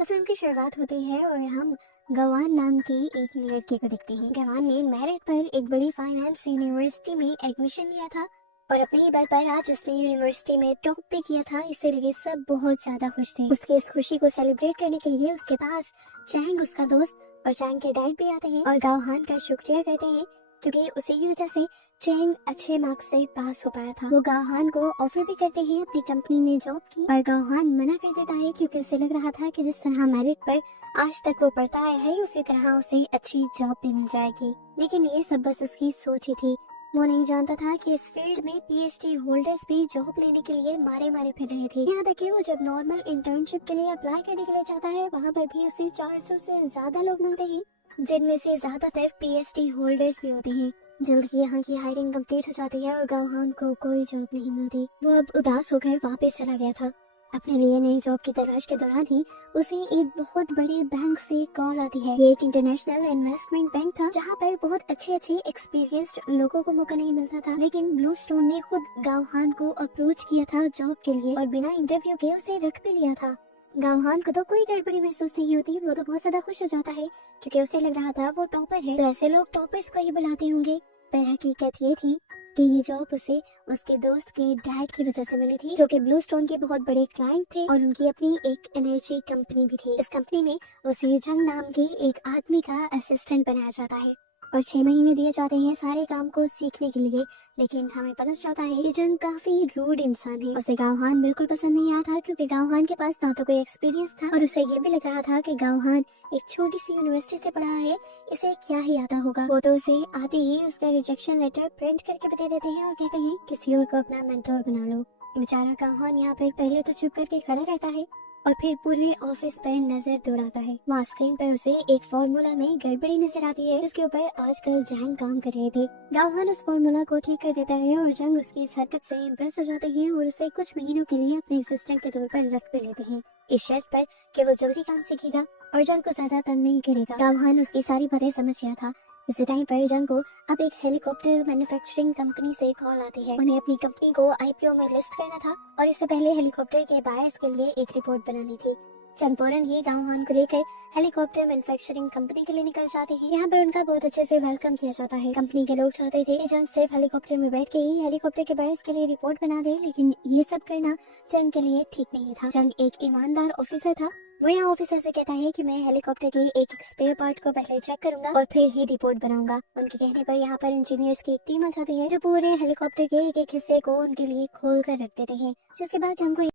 तो फिल्म की शुरुआत होती है और हम गवान नाम की एक लड़की को देखते हैं। गवान ने मेरिट पर एक बड़ी फाइनेंस यूनिवर्सिटी में एडमिशन लिया था और अपने ही बल पर आज उसने यूनिवर्सिटी में टॉप भी किया था, इसीलिए सब बहुत ज्यादा खुश थे। उसकी इस खुशी को सेलिब्रेट करने के लिए उसके पास चैंग उसका दोस्त और चैंग के डैड भी आते हैं और गावहान का शुक्रिया करते हैं क्योंकि उसी की वजह से चैंग अच्छे मार्क्स से पास हो पाया था। वो गावहान को ऑफर भी करते हैं अपनी कंपनी में जॉब की, पर गावहान मना कर देता है क्योंकि उसे लग रहा था कि जिस तरह मेरिट पर आज तक वो पढ़ता आया है उसी तरह उसे अच्छी जॉब भी मिल जाएगी। लेकिन ये सब बस उसकी सोच ही थी। वो नहीं जानता था कि इस फील्ड में पीएचडी होल्डर्स भी जॉब लेने के लिए मारे मारे फिर रहे थे। यहाँ तक कि वो जब नॉर्मल इंटर्नशिप के लिए अप्लाई करने के लिए जाता है वहाँ पर भी उसे 400 से ज्यादा लोग मिलते हैं, जिनमें से ज्यादातर पीएचडी होल्डर्स भी होते हैं। जल्द ही यहाँ की हायरिंग कंप्लीट हो जाती है और गावहान को कोई जॉब नहीं मिलती। वो अब उदास होकर वापस चला गया था। अपने लिए नई जॉब की तलाश के दौरान ही उसे एक बहुत बड़े बैंक से कॉल आती है। ये एक इंटरनेशनल इन्वेस्टमेंट बैंक था जहाँ पर बहुत अच्छे एक्सपीरियंस्ड लोगों को मौका नहीं मिलता था, लेकिन ब्लूस्टोन ने खुद गावहान को अप्रोच किया था जॉब के लिए और बिना इंटरव्यू के उसे रख भी लिया था। गावहान को तो कोई गड़बड़ी महसूस नहीं होती, वो तो बहुत ज्यादा खुश हो जाता है क्योंकि उसे लग रहा था वो टॉपर है, तो ऐसे लोग टॉपर्स को ही बुलाते होंगे। पर हकीकत ये थी कि ये जॉब उसे उसके दोस्त के डैड की वजह से मिली थी, जो कि ब्लूस्टोन के बहुत बड़े क्लाइंट थे और उनकी अपनी एक एनर्जी कंपनी भी थी। इस कंपनी में उसे जंग नाम के एक आदमी का असिस्टेंट बनाया जाता है और 6 महीने दिए जाते हैं सारे काम को सीखने के लिए। लेकिन हमें पता चलता है कि जंग काफी रूड इंसान है। उसे गावहान बिल्कुल पसंद नहीं आया था क्योंकि गावहान के पास ना तो कोई एक्सपीरियंस था और उसे ये भी लग रहा था कि गावहान एक छोटी सी यूनिवर्सिटी से पढ़ा है, इसे क्या ही आता होगा। वो तो उसे आते ही उसका रिजेक्शन लेटर प्रिंट करके भी दे देते हैं और कहते हैं किसी और को अपना मेंटोर बना लो। बेचारा गावहान यहाँ पर पहले तो चुप करके खड़ा रहता है और फिर पूरे ऑफिस पर नजर दौड़ाता है। वहाँ स्क्रीन पर उसे एक फॉर्मूला में गड़बड़ी नजर आती है जिसके ऊपर आजकल जंग काम कर रहे थे। गावहान उस फॉर्मूला को ठीक कर देता है और जंग उसकी इस हरकत से इम्प्रेस हो जाते हैं और उसे कुछ महीनों के लिए अपने असिस्टेंट के तौर पर रख भी लेते हैं, इस शर्त पर कि वो जल्दी काम सीखेगा और जंग को ज्यादा तंग नहीं करेगा। गावहान उसकी सारी बातें समझ गया था। इसी टाइम पर जंग को अब एक हेलीकॉप्टर मैन्युफैक्चरिंग कंपनी से कॉल आती है। उन्हें अपनी कंपनी को आईपीओ में लिस्ट करना था और इससे पहले हेलीकॉप्टर के बायर्स के लिए एक रिपोर्ट बनानी थी। जंग फौरन ही गावहान को लेकर हेलीकॉप्टर मैन्युफैक्चरिंग कंपनी के लिए निकल जाते हैं। यहाँ पर उनका बहुत अच्छे से वेलकम किया जाता है। कंपनी के लोग चाहते थे कि जंग सिर्फ हेलीकॉप्टर में बैठ के ही हेलीकॉप्टर के बायर्स के लिए रिपोर्ट बना दे, लेकिन ये सब करना जंग के लिए ठीक नहीं था। जंग एक ईमानदार ऑफिसर था। वो यहाँ ऑफिसर से कहता है कि मैं हेलीकॉप्टर के एक स्पेयर पार्ट को पहले चेक करूंगा और फिर ही रिपोर्ट बनाऊंगा। उनके कहने पर यहाँ पर इंजीनियर्स की एक टीम आ जाती है जो पूरे हेलीकॉप्टर के एक हिस्से को उनके लिए खोल कर रख देते हैं, जिसके बाद जंग को